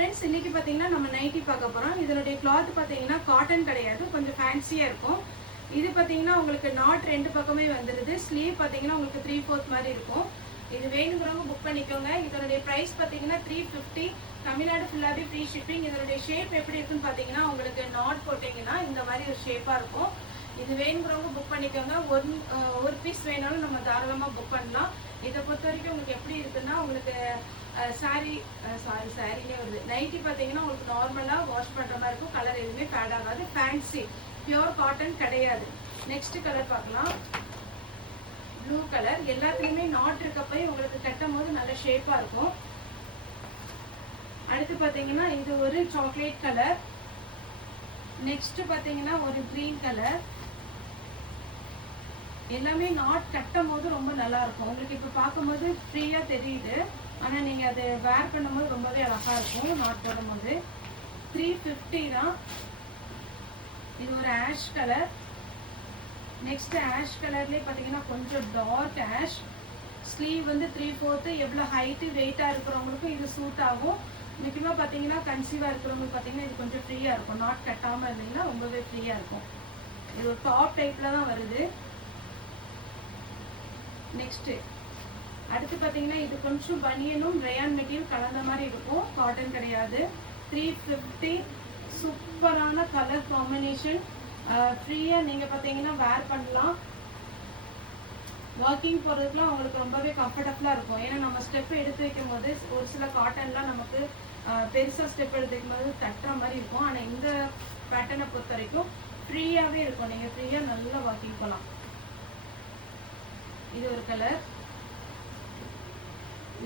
Friends, இன்னைக்கு பார்த்தீங்கன்னா நம்ம நைட்டி பார்க்க போகிறோம். இதனுடைய கிளாத் பார்த்தீங்கன்னா காட்டன் கிடையாது, கொஞ்சம் ஃபேன்சியாக இருக்கும். இது பார்த்தீங்கன்னா உங்களுக்கு நாட் ரெண்டு பக்கமே வந்துடுது. ஸ்லீவ் பார்த்தீங்கன்னா உங்களுக்கு 3/4 மாதிரி இருக்கும். இது வேணுங்கிறவங்க புக் பண்ணிக்கோங்க. இதனுடைய ப்ரைஸ் பார்த்தீங்கன்னா 350. தமிழ்நாடு ஃபுல்லாகவே ஃப்ரீ ஷிப்பிங். இதனுடைய ஷேப் எப்படி இருக்குன்னு பார்த்தீங்கன்னா உங்களுக்கு நாட் போட்டிங்கன்னா இந்த மாதிரி ஒரு ஷேப்பாக இருக்கும். இது வேணுங்கிறவங்க புக் பண்ணிக்கோங்க. ஒரு பீஸ் வேணாலும் நம்ம தாராளமாக புக் பண்ணலாம். இதை பொறுத்த வரைக்கும் உங்களுக்கு எப்படி இருக்குன்னா உங்களுக்கு சாரினே வருது. நைட்டி பார்த்தீங்கன்னா உங்களுக்கு நார்மலாக வாஷ் பண்ணுற மாதிரி இருக்கும். கலர் எதுவுமே ஃபேட் ஆகாது. ஃபேன்சி பியூர் காட்டன் கிடையாது. நெக்ஸ்ட் கலர் பார்க்கலாம். Blue colour. எல்லாத்துலேயுமே நாட் இருக்கப்போ உங்களுக்கு கட்டும் போது நல்ல ஷேப்பாக இருக்கும். அடுத்து பார்த்தீங்கன்னா இது ஒரு சாக்லேட் கலர். நெக்ஸ்ட் பார்த்தீங்கன்னா ஒரு க்ரீன் கலர். எல்லாமே நாட் கட்டும் போது ரொம்ப நல்லா இருக்கும். உங்களுக்கு இப்போ பார்க்கும்போது ஃப்ரீயாக தெரியுது, ஆனால் நீங்கள் அது வேர் பண்ணும்போது ரொம்பவே அழகாக இருக்கும். நாட் போடும்போது 350 தான். இது ஒரு ஆஷ் கலர். நெக்ஸ்ட் ஆஷ் கலர்லேயே பார்த்தீங்கன்னா கொஞ்சம் டார்க் ஆஷ். ஸ்லீவ் வந்து 3/4. எவ்வளோ ஹைட்டு வெயிட்டாக இருக்கிறவங்களுக்கும் இது சூட் ஆகும். முக்கியமாக பார்த்தீங்கன்னா கன்சீவாக இருக்கிறவங்களுக்கு பார்த்தீங்கன்னா இது கொஞ்சம் ஃப்ரீயாக இருக்கும். நாட் கட்டாமல் இருந்தீங்கன்னா ரொம்பவே ஃப்ரீயாக இருக்கும். இது ஒரு டாப் டைப்பில் தான் வருது. நெக்ஸ்ட்டு அடுத்து பார்த்தீங்கன்னா இது கொஞ்சம் பனியனும் ரயான் மெட்டீரியல் கலந்த மாதிரி இருக்கும். காட்டன் கிடையாது. 350. சூப்பரான கலர் காம்பினேஷன். ஃப்ரீயாக நீங்கள் பார்த்தீங்கன்னா வேர் பண்ணலாம். வாக்கிங் போகிறதுக்குலாம் உங்களுக்கு ரொம்பவே கம்ஃபர்டபுளாக இருக்கும். ஏன்னா நம்ம ஸ்டெப் எடுத்து வைக்கும் போது ஒரு சில காட்டன்லாம் நமக்கு பெருசாக ஸ்டெப் எடுத்து வைக்கும் போது தட்டுற மாதிரி இருக்கும். ஆனால் இந்த பேட்டர்னை பொறுத்த வரைக்கும் ஃப்ரீயாகவே இருக்கும். நீங்கள் ஃப்ரீயாக நல்லா வாக்கிங் போகலாம். இது ஒரு கலர்.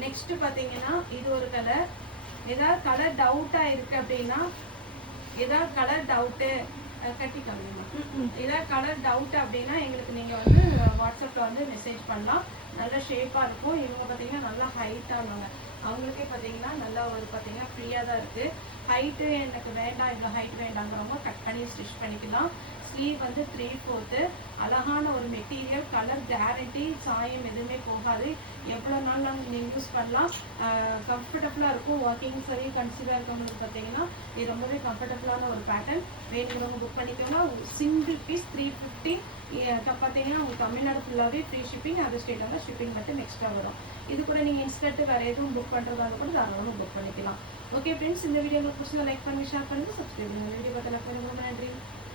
நெக்ஸ்ட் பார்த்தீங்கன்னா இது ஒரு கலர். ஏதாவது கலர் டவுட்டாக இருக்குது அப்படின்னா, ஏதாவது கலர் டவுட்டு கட்டிக்காங்க. ஏதாவது கலர் டவுட் அப்படின்னா எங்களுக்கு நீங்கள் வந்து வாட்ஸ்அப்பில் வந்து மெசேஜ் பண்ணலாம். நல்ல ஷேப்பாக இருக்கும். இவங்க பார்த்தீங்கன்னா நல்லா ஹைட்டானவங்க. அவங்களுக்கே பார்த்தீங்கன்னா நல்லா ஒரு பார்த்தீங்கன்னா ஃப்ரீயாக தான் இருக்குது. ஹைட்டு எனக்கு வேண்டாம், இவ்வளோ ஹைட் வேண்டாங்கிறவங்க கட் பண்ணி ஸ்டிச் பண்ணிக்கலாம். ஸ்லீவ் வந்து 3/4. அழகான ஒரு மெட்டீரியல். கலர் கேரண்டி, சாயம் எதுவுமே போகாது. எவ்வளோ நாள் நீங்கள் யூஸ் பண்ணலாம். கம்ஃபர்டபுளாக இருக்கும். வாக்கிங் சரி கன்சீவாக இருக்கவங்களுக்கு பார்த்தீங்கன்னா இது ரொம்பவே கம்ஃபர்டபுளான ஒரு பேட்டர்ன். வேணுங்கிறவங்க புக் பண்ணிக்கோங்க. Single piece 350. பார்த்தீங்கன்னா உங்களுக்கு தமிழ்நாடு ஃபுல்லாகவே ஃப்ரீ ஷிப்பிங். அதர் ஸ்டேட் வந்து ஷிப்பிங் மட்டும் எக்ஸ்ட்ரா வரும். இது கூட நீங்கள் இன்ஸ்டன்ட்டு வேறு எதுவும் புக் பண்ணுறதால கூட தாராளமாக புக் பண்ணிக்கலாம். ஓகே ஃப்ரெண்ட்ஸ், இந்த வீடியோ உங்களுக்கு பிடிச்சதை லைக் பண்ணி ஷேர் பண்ணுங்கள், சப்ஸ்கிரைப் பண்ணுங்கள். வீடியோ பார்த்து ரொம்ப நன்றி.